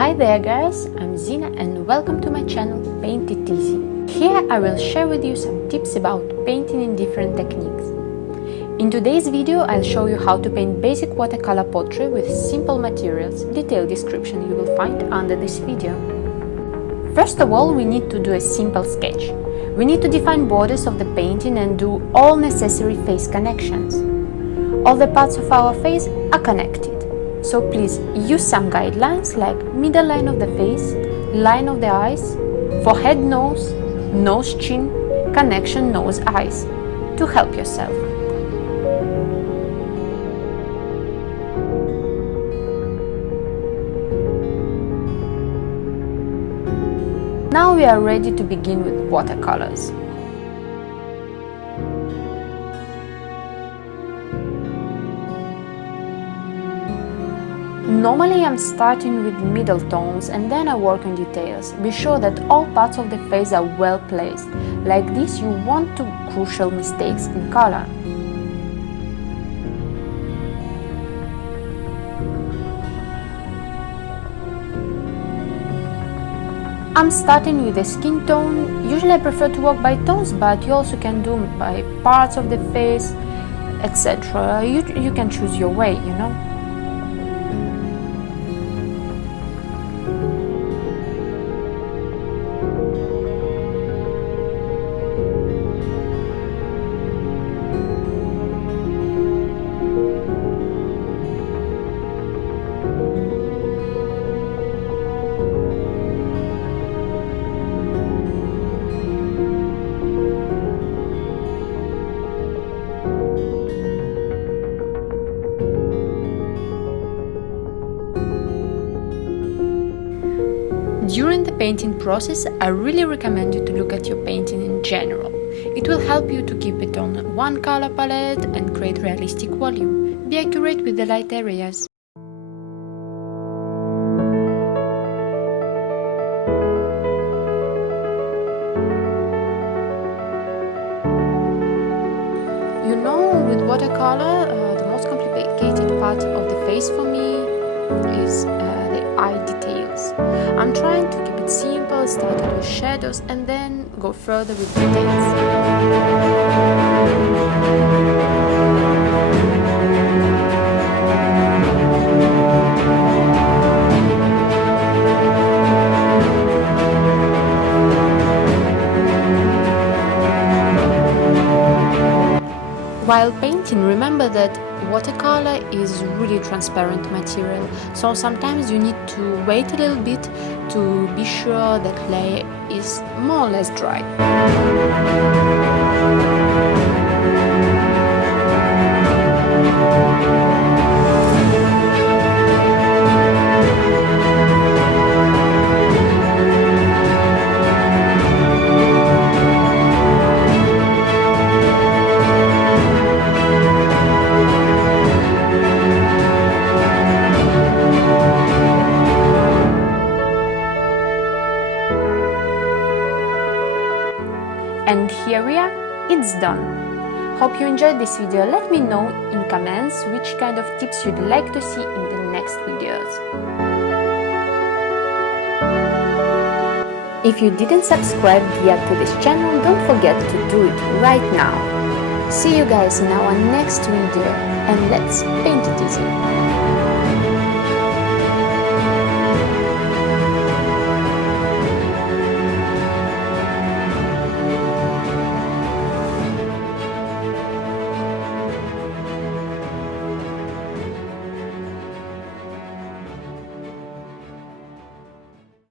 Hi there guys, I'm Zina and welcome to my channel Paint It Easy. Here I will share with you some tips about painting in different techniques. In today's video I'll show you how to paint basic watercolor portrait with simple materials. Detailed description you will find under this video. First of all, we need to do a simple sketch. We need to define borders of the painting and do all necessary face connections. All the parts of our face are connected. So please use some guidelines like middle line of the face, line of the eyes, forehead nose, nose chin, connection nose eyes to help yourself. Now we are ready to begin with watercolors. Normally I'm starting with middle tones and then I work on details. Be sure that all parts of the face are well placed. Like this you won't do crucial mistakes in color. I'm starting with the skin tone. Usually I prefer to work by tones, but you also can do by parts of the face, etc. You can choose your way, you know. During the painting process, I really recommend you to look at your painting in general. It will help you to keep it on one color palette and create realistic volume. Be accurate with the light areas. You know, with watercolor, the most complicated part of the face for me is the eye details. I'm trying to keep it simple, starting with shadows and then go further with details. While painting, remember that watercolor is really transparent material, so sometimes you need to wait a little bit to be sure that clay is more or less dry. And here we are, it's done. Hope you enjoyed this video. Let me know in comments which kind of tips you'd like to see in the next videos. If you didn't subscribe yet to this channel, don't forget to do it right now. See you guys in our next video and let's paint it easy.